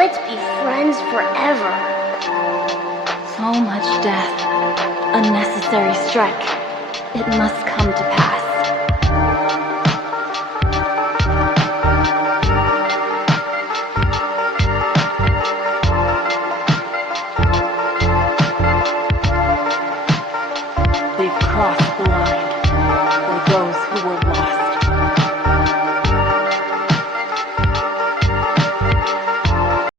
let's be friends forever. So much death, unnecessary strife. It must come to pass.